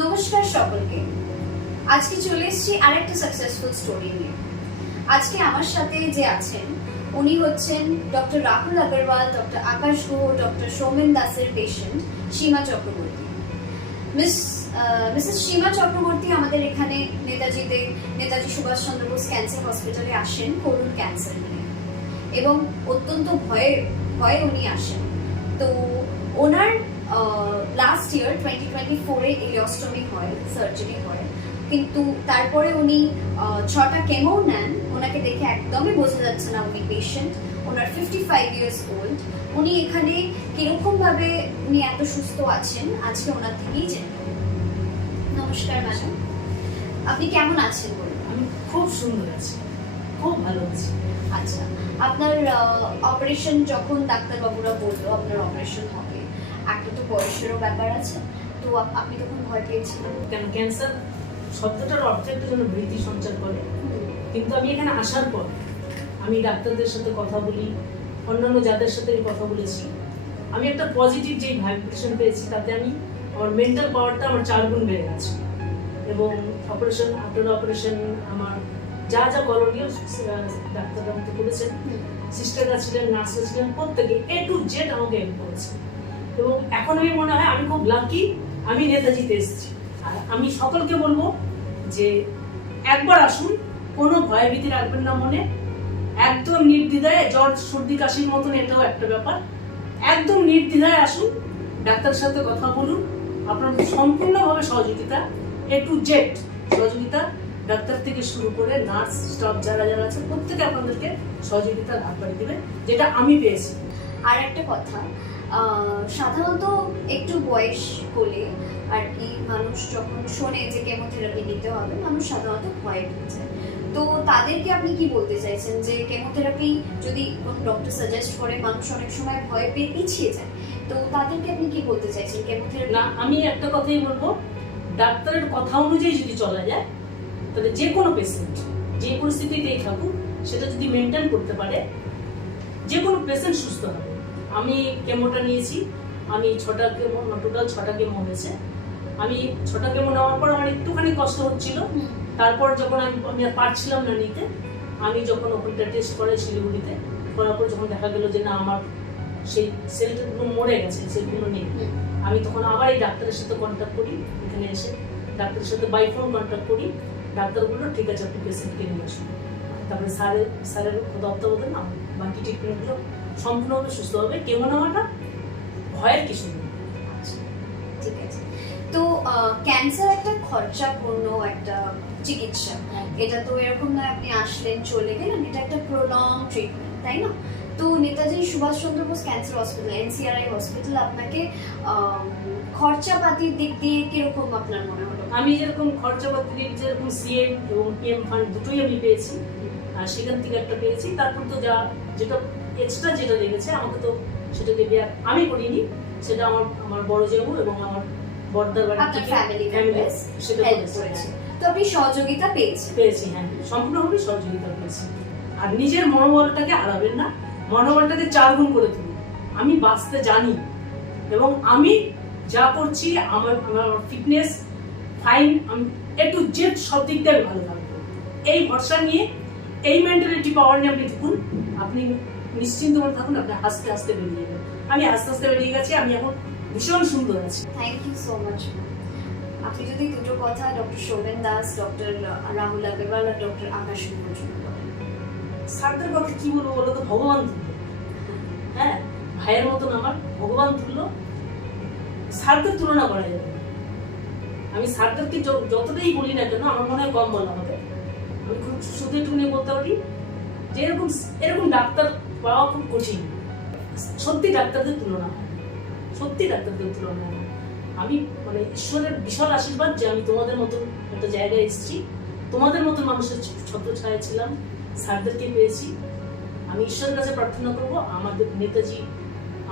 নমস্কার সকলকে। আজকে চলে এসেছি আরেকটা সাকসেসফুল স্টোরি নিয়ে। আজকে আমার সাথে যে আছেন উনি হচ্ছেন ডক্টর রাহুল আগরওয়াল, ডক্টর আকাশ গুহ, ডক্টর সৌমেন দাসের পেশেন্ট সীমা চক্রবর্তী। মিসেস সীমা চক্রবর্তী আমাদের এখানে নেতাজি সুভাষচন্দ্র বোস ক্যান্সার হসপিটালে আসেন করুণ ক্যান্সার নিয়ে, এবং অত্যন্ত ভয়ে উনি আসেন। তো ওনার লাস্ট ইয়ার 2024-এ ইলিওস্টমি হয়, সার্জারি হয়, কিন্তু তারপরে উনি 6টা কেমো নেন। ওনাকে দেখে একদমই বোঝা যাচ্ছে না উনি পেশেন্ট। ওনার 55 ইয়ার্স ওল্ড। উনি এখানে কিরকম ভাবে উনি এত সুস্থ আছেন আজকে ওনার থেকেই জেনে নেব। নমস্কার ম্যাডাম, আপনি কেমন আছেন বলুন? আমি খুব সুন্দর আছি, খুব ভালো আছি। আচ্ছা, আপনার অপারেশন যখন ডাক্তারবাবুরা বললো আপনার অপারেশন হবে, একটা তো বয়সেরও ব্যাপার আছে, তো আপনি তখন ভয় পেয়েছিলেন কেন? ক্যান্সার শব্দটার অর্থ একটা যেন ভীতি সঞ্চার করে, কিন্তু আমি এখানে আসার পর আমি ডাক্তারদের সাথে কথা বলি, অন্যান্য যাদের সাথে আমি কথা বলেছি, আমি একটা পজিটিভ যেই ভাইব্রেশন পেয়েছি, তাতে আমি আমার মেন্টাল পাওয়ারটা আমার 4 গুণ বেড়ে গেছে। এবং অপারেশন আফটার অপারেশন আমার যা যা করণীয় ডাক্তাররা আমাকে করেছেন, সিস্টাররা ছিলেন, নার্সরা ছিলেন, প্রত্যেকে A to Z আমাকে হেল্প করেছে। এবং এখন আমি মনে হয় আমি খুব লাকি আমি নেতাজিতে এসেছি। আর আমি সকলকে বলবো যে একবার আসুন, কোনো ভয় ভীতি রাখবেন না মনে, একদম নির্দ্বিধায়, জ্বর সর্দি কাশির মতন এটাও একটা ব্যাপার, একদম নির্দ্বিধায় আসুন, ডাক্তারের সাথে কথা বলুন, আপনার সম্পূর্ণভাবে সহযোগিতা A to Z সহযোগিতা, ডাক্তার থেকে শুরু করে নার্স স্টাফ যারা যারা আছে প্রত্যেকে আপনাদেরকে সহযোগিতার হাত বাড়িয়ে দেবে, যেটা আমি পেয়েছি। আর একটা কথা, সাধারণত একটু বয়স হলে আর কি মানুষ যখন শোনে যে কেমোথেরাপি নিতে হবে, মানুষ সাধারণত ভয় পেয়ে যায়। তো তাদেরকে আপনি কি বলতে চাইছেন যে কেমোথেরাপি যদি কোনো ডক্টর সাজেস্ট করে, মানুষ অনেক সময় ভয় পেয়ে পিছিয়ে যায়, তো তাদেরকে আপনি কি বলতে চাইছেন কেমোথেরাপি? না, আমি একটা কথাই বলবো, ডাক্তারের কথা অনুযায়ী যদি চলা যায় তাহলে যে কোনো পেশেন্ট যে পরিস্থিতিতেই থাকুক সেটা যদি মেনটেন করতে পারে, যে কোনো পেশেন্ট সুস্থ হবে। আমি কেমোটা নিয়েছি, আমি 6টা কেমো, টোটাল 6টা কেমো হয়েছে। আমি 6টা কেমো নেওয়ার পর আমার একটুখানি কষ্ট হচ্ছিল, তারপর যখন আমি আর পারছিলাম না নিতে, আমি যখন ওখানটা টেস্ট করে শিলিগুড়িতে করার পর যখন দেখা গেল যে না আমার সেই সেলগুলো মরে গেছে, সেলগুলো নেই, আমি তখন আবার এই ডাক্তারের সাথে কন্ট্যাক্ট করি, এখানে এসে ডাক্তারের সাথে বাই ফোন কন্ট্যাক্ট করি। ডাক্তার বললো ঠিক আছে আপনি পেশেন্টকে নিয়ে আসুন। তারপরে স্যারের তত্ত্বাবধান বাকি ট্রিটমেন্টগুলো সম্পূর্ণভাবে সুস্থ হবে। কেমন নেওয়াটা ভয়ের কিছু নেই। ঠিক আছে। তো ক্যান্সার একটা খরচাপূর্ণ একটা চিকিৎসা, এটা তো এরকম নয় আপনি আসলেন চলে গেলেন, এটা একটা প্রলং ট্রিটমেন্ট, তাই না? তো Netaji Subhash Chandra Bose cancer hospital, NCRI hospital আপনাকে খরচাপাতির দিক দিয়ে কিরকম আপনার মনে হলো? আমি যেরকম খরচাপাতির যেরকম CM এবং PM ফান্ড দুটোই আমি পেয়েছি, আর সেখান থেকে একটা পেয়েছি। তারপর তো যেটা এক্সট্রা যেটা লেগেছে আমাকে তো সেটা দেবে, আমি করিনি, সেটা আমার বড় জামু এবং আমার বড়দার বাড়ি থেকে ফ্যামিলি সেটা করেছে। তো আপনি সহযোগিতা পেয়েছি, হ্যাঁ, সম্পূর্ণভাবে সহযোগিতা পেয়েছি। আর নিজের মনোবলটাকে হারাবেন না, মনোবলটাকে 4 গুণ করে তুলুন। আমি বাঁচতে জানি এবং আমি যা করছি, আমার ফিটনেস ফাইন, আমি A to Z সব দিক দিয়ে ভালো থাকবো। এই ভরসা নিয়ে, এই মেন্টালিটি পাওয়ার নিয়ে আপনি থাকুন, আপনি নিশ্চিন্ত মনে থাকুন, আপনি হাসতে হাসতে বেরিয়ে যাবেন। আমি আস্তে আস্তে বেরিয়ে গেছি, আমি এখন ভীষণ সুন্দর আছি। Thank you so much. আপনি যদি দুটো কথা ডক্টর সৌমেন দাস, ডক্টর রাহুল আগরওয়াল আর ডক্টর আকাশ গুহর জন্য বলেন। স্যারদের কথা কি বলবো বলো তো, ভগবান তুল্য, হ্যাঁ, ভাইয়ের মতন আমার, ভগবান তুল্য, স্যারদের তুলনা করা যাবে না। আমি স্যারদেরকে যতটাই বলি না কেন, আমার মনে হয় কম বলা হবে। আমি খুব শুধু একটু নিয়ে বলতে পারি যে এরকম ডাক্তার পাওয়া খুব কঠিন। সত্যি ডাক্তারদের তুলনা হয়, সত্যি ডাক্তারদের তুলনা হয়। আমি মানে ঈশ্বরের বিশাল আশীর্বাদ যে আমি তোমাদের মতন একটা জায়গায় এসেছি, তোমাদের মতন মানুষের ছত্রছায়া ছিলাম, স্যারদেরকে পেয়েছি। আমি ঈশ্বরের কাছে প্রার্থনা করবো আমাদের নেতাজি,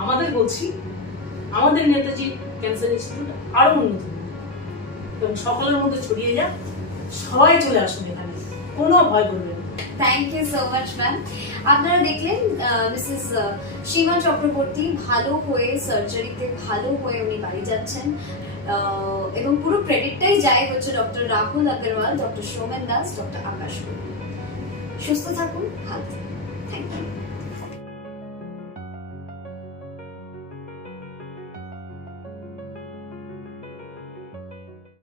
আমাদের নেতাজি ক্যান্সার ইনস্টিটিউট আরো উন্নত এবং সকলের মধ্যে ছড়িয়ে যাক, সবাই চলে আসুন এখানে, কোনো ভয় করবেন না। Thank you so much ma'am. আপনারা দেখলেন মিসেস সীমা চক্রবর্তী ভালো হয়ে, সার্জারিতে ভালো হয়ে উনি বাড়ি যাচ্ছেন, এবং পুরো ক্রেডিটটা যাই হচ্ছে doctor Rahul Agarwal, doctor Soumen Das, doctor Akash Kundu. সুস্থ থাকুন, ভালো থাকুন। Thank you.